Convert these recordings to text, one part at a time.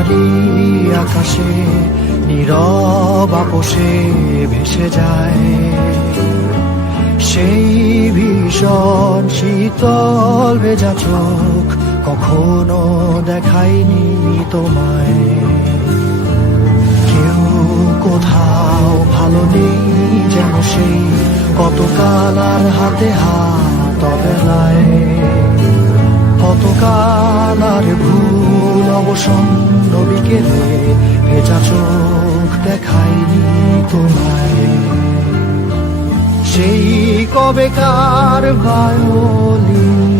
তোমারই আকাশে নীরব আপোষে ভেসে যায় সেই ভীষণ শীতল ভেজা চোখ কখনো দেখায়নি তোমায়। কেউ কোথাও ভালো নেই যেন সেই কতকাল আর হাতে হাত অবেলায়, কতকাল আর ভুল অবসন্ন বিকেলে ভেজা চোখ দেখায়নি তোমায়। সেই কবেকার ভায়োলিন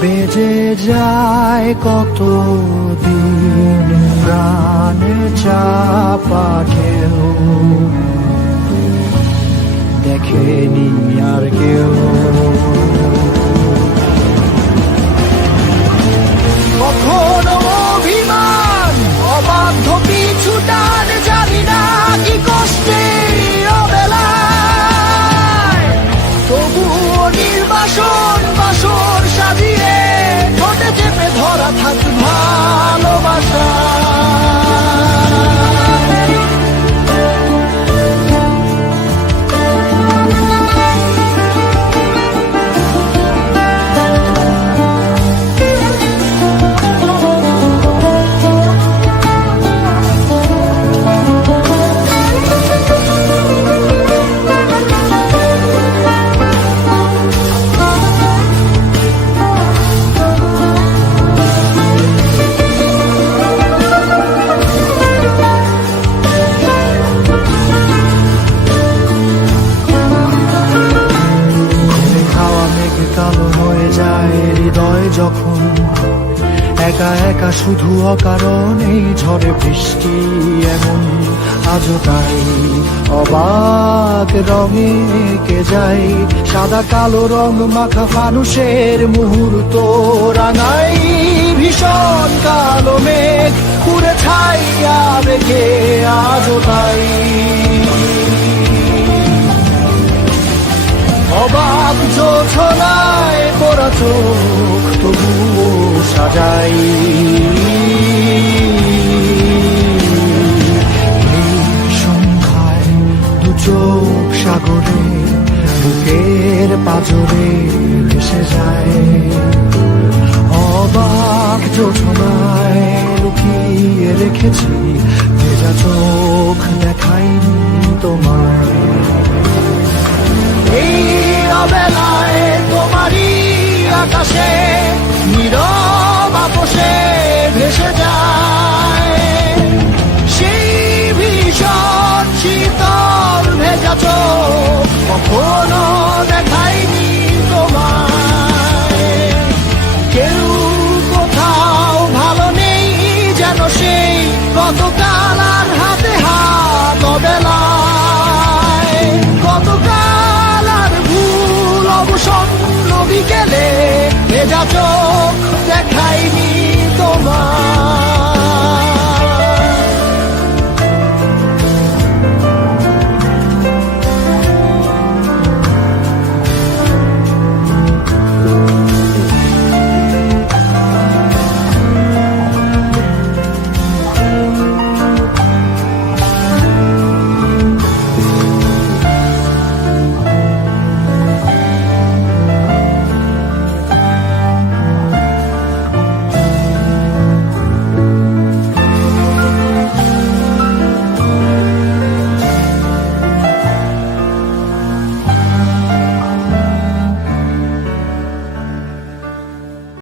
বেজে যায় কতদিন প্রাণে চাপা ঢেউ দেখেনি আর কেউ। কখনো অভিমান অবাধ্য পিছু টান জানি না কি কষ্টে অবেলায়, তবুও নির্বাসন বাসর সাজিয়ে ঠোঁটে চেপে ধরা থাক ভালোবাসা। কালো হয়ে যায় হৃদয় যখন একা একা শুধু অকারণে ঝড়ে বৃষ্টি এমন আজও তাই অবাক রঙে কে যায় সাদা কালো রং মাখা ফানুষের মুহূর্ত রাঙাই ভীষণ কালো মেঘ পুরে ছাই আবেগে আজও তাই অবাক জোছনায় পড়া চোখ তবুও সাজাই সন্ধ্যায় দু চোখ সাগরে বুকের পাজরে ভেসে যায় অবাক জোছনায় লুকিয়ে রেখেছি ভেজা চোখ দেখাইনি তোমায়। এই অবেলায় তোমারই আকাশে নীরব আপোষে ভেসে যায় সেই ভীষণ শীতল ভেজা চোখ কখনো দেখায়নি তোমায়। কেউ কোথাও ভালো নেই যেন সেই কতকাল আর হাতে হাত অবেলায়, কতকাল আর ভুল অবসন্ন বিকেলে ভেজা চোখ